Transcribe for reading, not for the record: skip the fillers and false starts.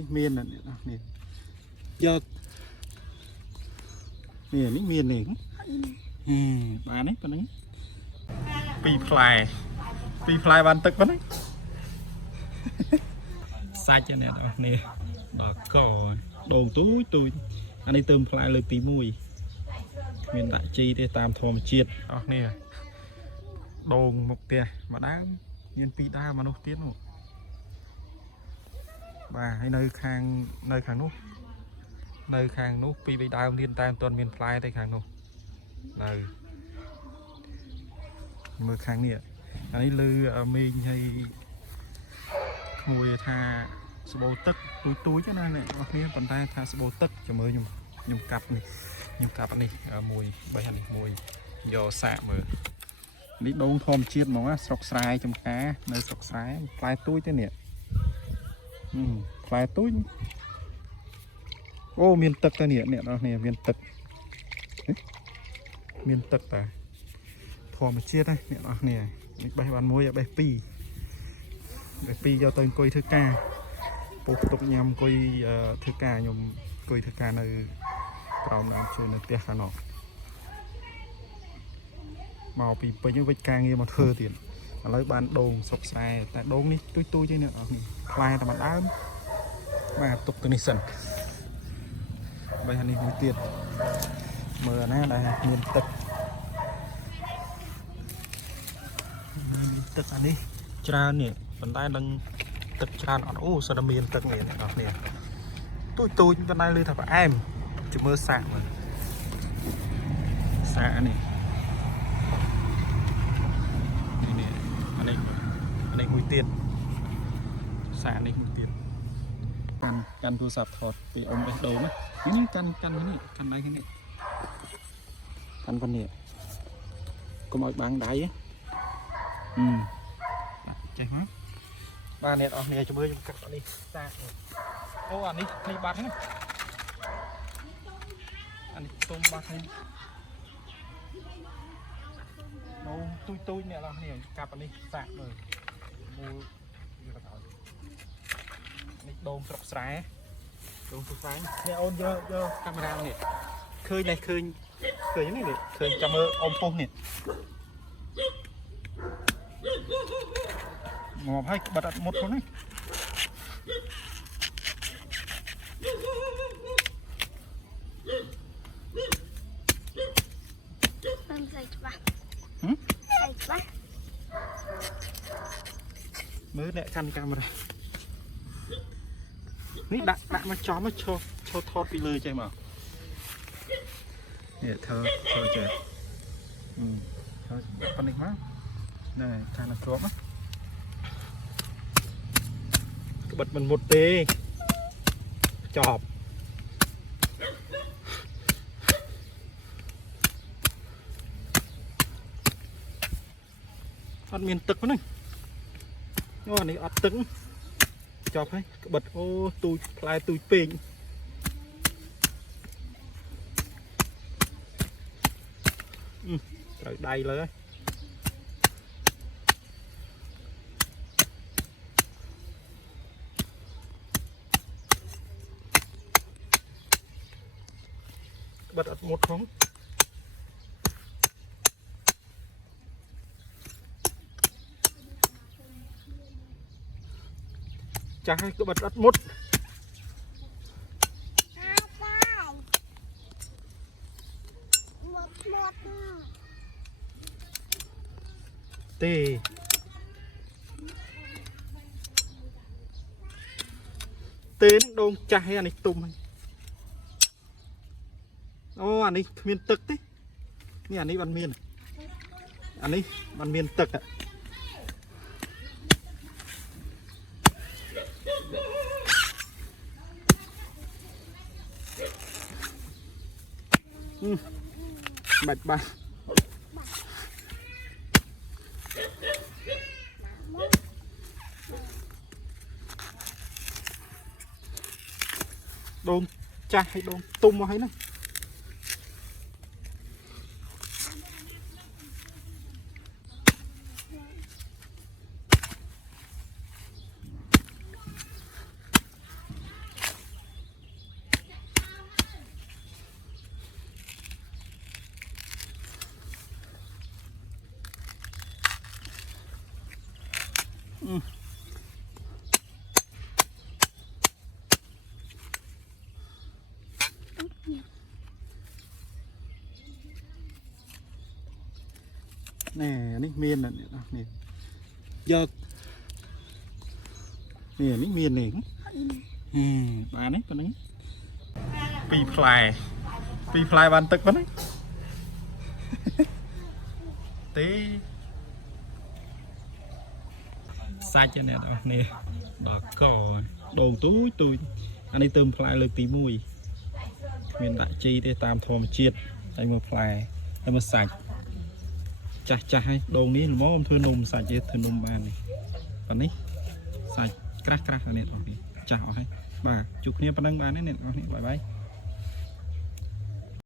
នេះមាននេះយកនេះមាននេះបាននេះប៉ុណ្ណឹងពីរផ្លែបានទឹកប៉ុណ្ណឹងសាច់នេះបងប្អូនដល់កដូងទូចអានេះទៅផ្លែលើកទី1គ្មានដាក់ជីទេតាមធម្មជាតិអស់នេះដូងមុខផ្ទះម្ដងមាន2ដើមមនុស្សទៀតនោះបាទហើយនៅខាងនោះ2 3ដើមទៀតតែមិនទាន់មានផ្លែទេខាងនោះនៅមើលខាងនេះអានេះលើមេឃហើយក្មួយថាស្បូរទឹកទូចណាអ្នកនរគ្នាប៉ុន្តែថាស្បូរទឹកចាំមើលខ្ញុំកាប់នេះមួយបីអានេះមួយយកសាកមើលនេះដូងធម្មជាតិហ្មងណាស្រុកស្រែចំការនៅស្រុកស្រែផ្លែទូចទេនេះផ្លែទូចអូមានទឹកទៅនេះអ្នកនរគ្នាមានទឹកតាធម្មជាតិហ្នឹងអ្នកនរគ្នានេះបេះបាន1ឲ្យបេះ2យកទៅអង្គុយធ្វើការពុះទុកញ៉ាំអង្គុយធ្វើការខ្ញុំអង្គុយធ្វើការនៅក្រោមដើមឈើនៅផ្ទះខាងនោះមកពីពេញវិញការងារមកធ្វើទៀតឥឡូវបានដូងស្រុកស្រែតែដូងនេះទូចទេអ្នកនរគ្នាផ្លែតែមួយដើមបាទទុកទៅនេះសិនបីនេះមួយទៀតមើលណាដែលមានទឹកអានេះច្រើននេះប៉ុន្តែនឹងទឹកច្រើនអត់អូសិតតែមានទឹកនេះអ្នកនរគ្នាទូចប៉ុន្តែលឺថាផ្អែមជមើលសាកមើលសាកនេះអានេះមួយទៀតសាកនេះមួយទៀតកាន់ទូរស័ព្ទថតពីអ៊ំបេះដូងណានេះកាន់នេះកាន់ដៃនេះកាន់ប៉ុណ្នេះកុំឲ្យបាំងដៃចេះមកបាទអ្នកនរគ្នាជមើលខ្ញុំកាត់នេះសាកអូអានេះបាត់ហ្នឹងអានេះទុំបាត់ហ្នឹងដូងទូចអ្នកនរគ្នាកាប់អានេះសាកមើលមូលយកទៅនេះដូងស្រុកស្រែនេះអូនយកកាមេរ៉ានេះឃើញនេះឃើញចាំមើលអ៊ំពុះនេះមកឲ្យបិទអត់មុតផងនេះមិនស្អីច្បាស់មើលអ្នកកាន់កាមេរ៉ានេះដាក់មកចំមកឈរថតពីលើចេះមកនេះធ្វើចេះប៉ុណ្ណេះមកណែខាងណាគ្រាប់ណាក្បិតមិនមុតទេចប់អត់មានទឹកហ្នឹងអូនេះអត់ទឹកចប់ហើយក្បិតអូទូចផ្លែទូចពេកត្រូវដៃលើហើយក្បិតអត់មុតផងចាស់ហើយក្បិតអត់មុតទេដូងចាស់ហើយអានេះទុំហើយអូអានេះគ្មានទឹកទេនេះអានេះបានមានទឹកបាច់ដូងចាស់ហើយដូងទុំមកហើយណា nè ní miên nè nè giờ nè ní miên nè bà đấy con đấy pi phai bàn tực con đấy tí sai cho nè đó nè đỏ cò đồn túi anh ấy tôm phai lực tí mùi miền đại chi để tam thòm chiết tay một phai tay một sạch chả hay đồn ní mó ông thưa nùm sạch chứ thưa nùm bàn này còn ní sạch crack này chào hay bà chụp nè bàn đấy nè bye bye